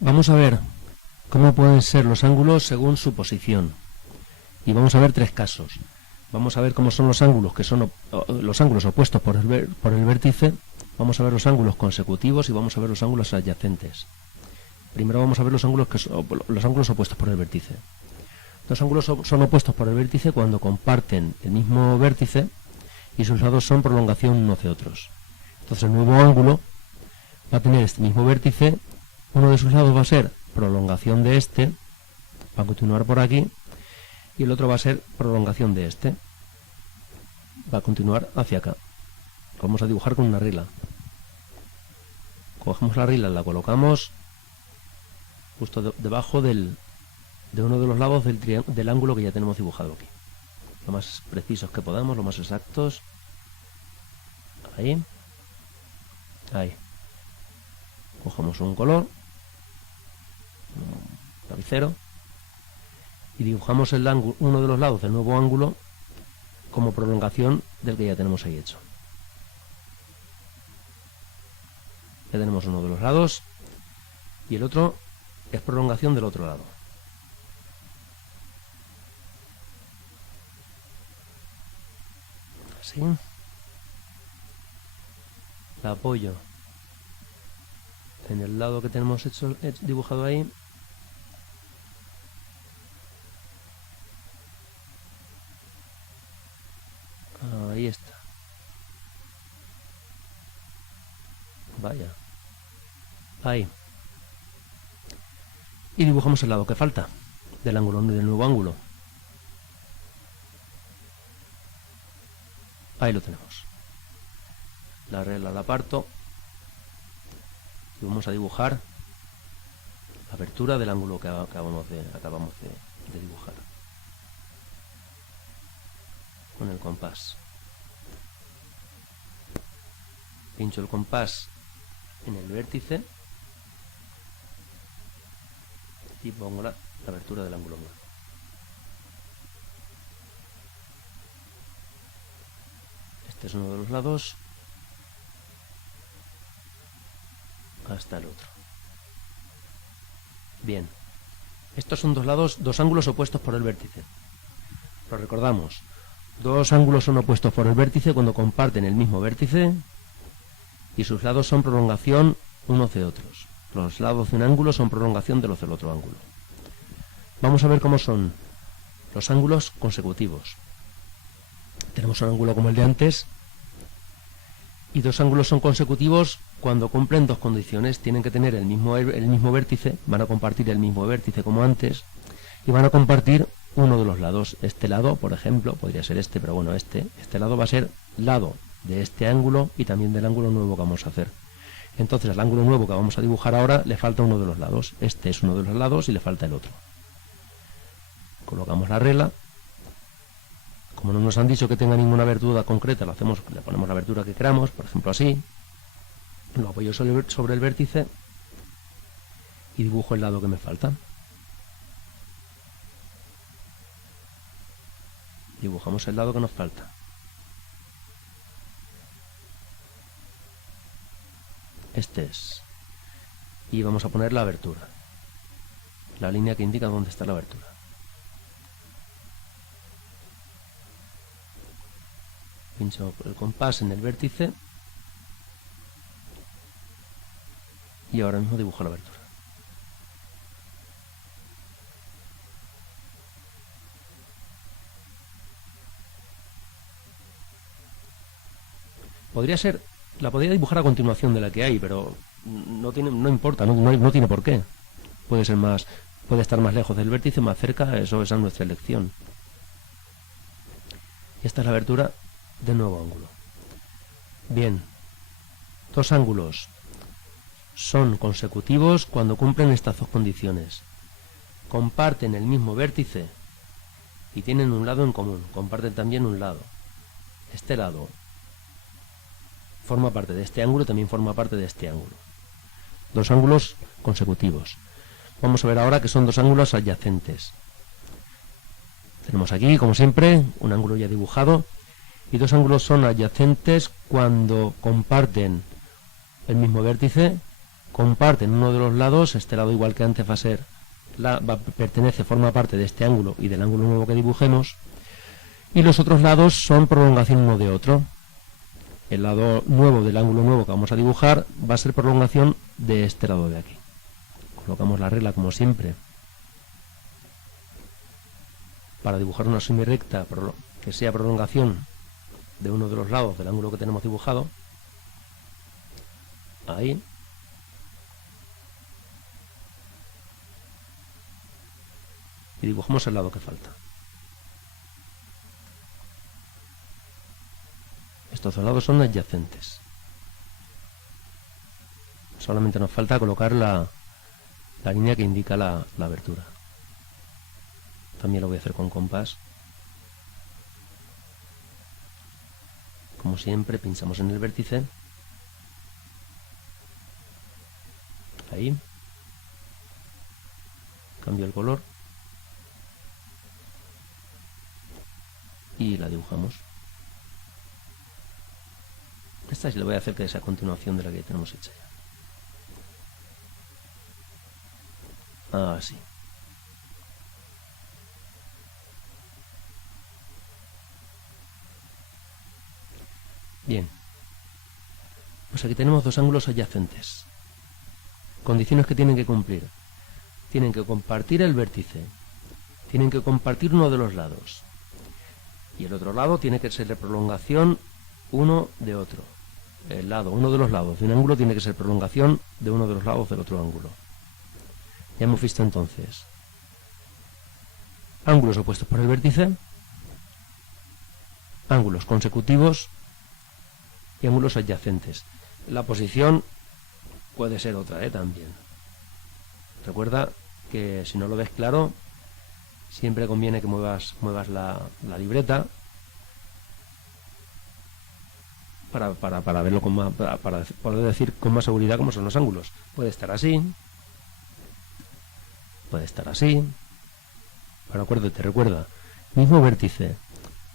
Vamos a ver cómo pueden ser los ángulos según su posición. Y vamos a ver tres casos. Vamos a ver cómo son los ángulos que son los ángulos opuestos por el vértice. Vamos a ver los ángulos consecutivos y vamos a ver los ángulos adyacentes. Primero vamos a ver los ángulos opuestos por el vértice. Los ángulos son opuestos por el vértice cuando comparten el mismo vértice y sus lados son prolongación unos de otros. Entonces el nuevo ángulo va a tener este mismo vértice, uno de sus lados va a ser prolongación de este, va a continuar por aquí, y el otro va a ser prolongación de este, va a continuar hacia acá. Lo vamos a dibujar con una regla. Cogemos la regla, la colocamos justo debajo de uno de los lados del ángulo que ya tenemos dibujado aquí. Lo más precisos que podamos, lo más exactos. Ahí. Ahí. Cogemos un color, un lapicero, y dibujamos uno de los lados del nuevo ángulo como prolongación del que ya tenemos ahí hecho. Ya tenemos uno de los lados y el otro es prolongación del otro lado. Así. La apoyo en el lado que tenemos dibujado ahí. Ahí está. Vaya. Ahí. Y dibujamos el lado que falta del nuevo ángulo. Ahí lo tenemos. La regla la aparto y vamos a dibujar la abertura del ángulo que acabamos de dibujar con el compás. Pincho el compás en el vértice y pongo la abertura del ángulo nuevo. Este es uno de los lados hasta el otro. Bien, estos son dos ángulos opuestos por el vértice. Lo recordamos, dos ángulos son opuestos por el vértice cuando comparten el mismo vértice y sus lados son prolongación unos de otros. Los lados de un ángulo son prolongación de los del otro ángulo. Vamos a ver cómo son los ángulos consecutivos. Tenemos un ángulo como el de antes y dos ángulos son consecutivos cuando cumplen dos condiciones. Tienen que tener el mismo vértice, van a compartir el mismo vértice como antes y van a compartir uno de los lados. Este lado, por ejemplo, podría ser este, pero bueno, este lado va a ser lado de este ángulo y también del ángulo nuevo que vamos a hacer. Entonces al ángulo nuevo que vamos a dibujar ahora le falta uno de los lados. Este es uno de los lados y le falta el otro. Colocamos la regla. Como no nos han dicho que tenga ninguna abertura concreta, le ponemos la abertura que queramos, por ejemplo así. Lo apoyo sobre el vértice y dibujo el lado que me falta. Dibujamos el lado que nos falta. Este es. Y vamos a poner la abertura. La línea que indica dónde está la abertura. Pincho el compás en el vértice y ahora mismo dibujo la abertura. La podría dibujar a continuación de la que hay, pero no importa, no tiene por qué. Puede estar más lejos del vértice, más cerca, eso es a nuestra elección. Y esta es la abertura del nuevo ángulo. Bien, dos ángulos son consecutivos cuando cumplen estas dos condiciones. Comparten el mismo vértice y tienen un lado en común, comparten también un lado. Este lado forma parte de este ángulo, también forma parte de este ángulo. Dos ángulos consecutivos. Vamos a ver ahora que son dos ángulos adyacentes. Tenemos aquí, como siempre, un ángulo ya dibujado. Y dos ángulos son adyacentes cuando comparten el mismo vértice comparten uno de los lados, este lado igual que antes forma parte de este ángulo y del ángulo nuevo que dibujemos, y los otros lados son prolongación uno de otro. El lado nuevo del ángulo nuevo que vamos a dibujar va a ser prolongación de este lado de aquí. Colocamos la regla como siempre para dibujar una semirrecta que sea prolongación de uno de los lados del ángulo que tenemos dibujado. Ahí. Y dibujamos el lado que falta. Estos dos lados son adyacentes. Solamente nos falta colocar la línea que indica la abertura. También lo voy a hacer con compás. Como siempre, pinchamos en el vértice. Ahí. Cambio el color. Y la dibujamos. Esta sí le voy a hacer que sea a continuación de la que tenemos hecha ya. Así. Bien. Pues aquí tenemos dos ángulos adyacentes. Condiciones que tienen que cumplir. Tienen que compartir el vértice. Tienen que compartir uno de los lados. Y el otro lado tiene que ser de prolongación uno de otro. Uno de los lados de un ángulo tiene que ser prolongación de uno de los lados del otro ángulo. Ya hemos visto entonces ángulos opuestos por el vértice, ángulos consecutivos y ángulos adyacentes. La posición puede ser otra, también. Recuerda que si no lo ves claro, siempre conviene que muevas la libreta para verlo para poder decir con más seguridad cómo son los ángulos. Puede estar así, puede estar así. Pero acuérdate, recuerda, mismo vértice,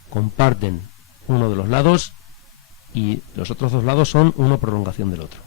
comparten uno de los lados y los otros dos lados son una prolongación del otro.